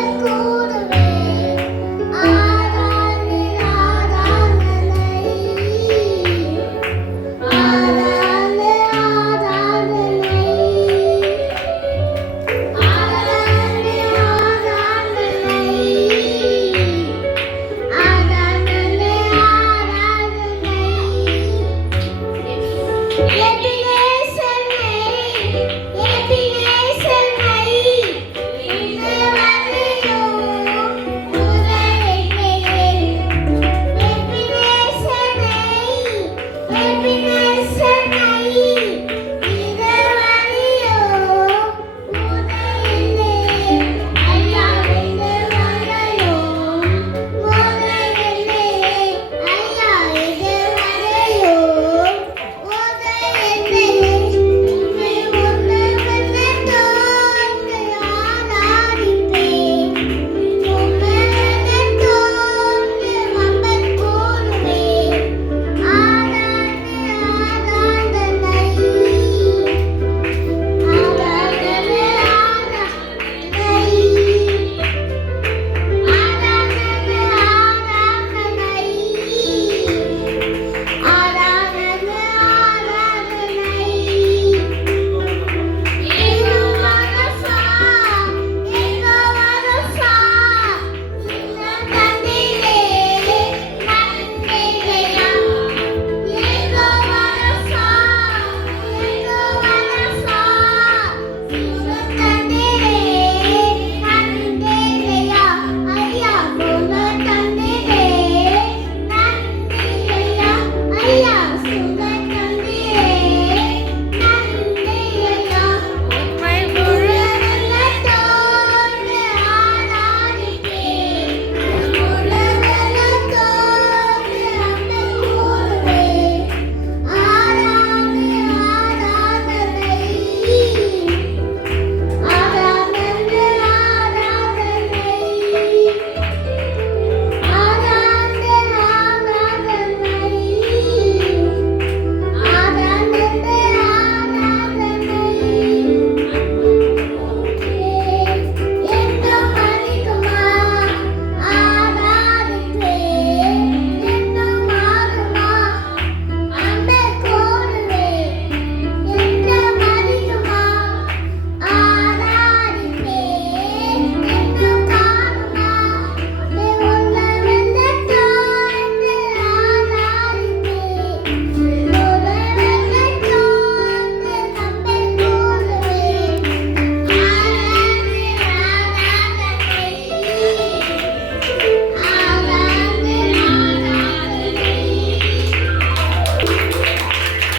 Michael.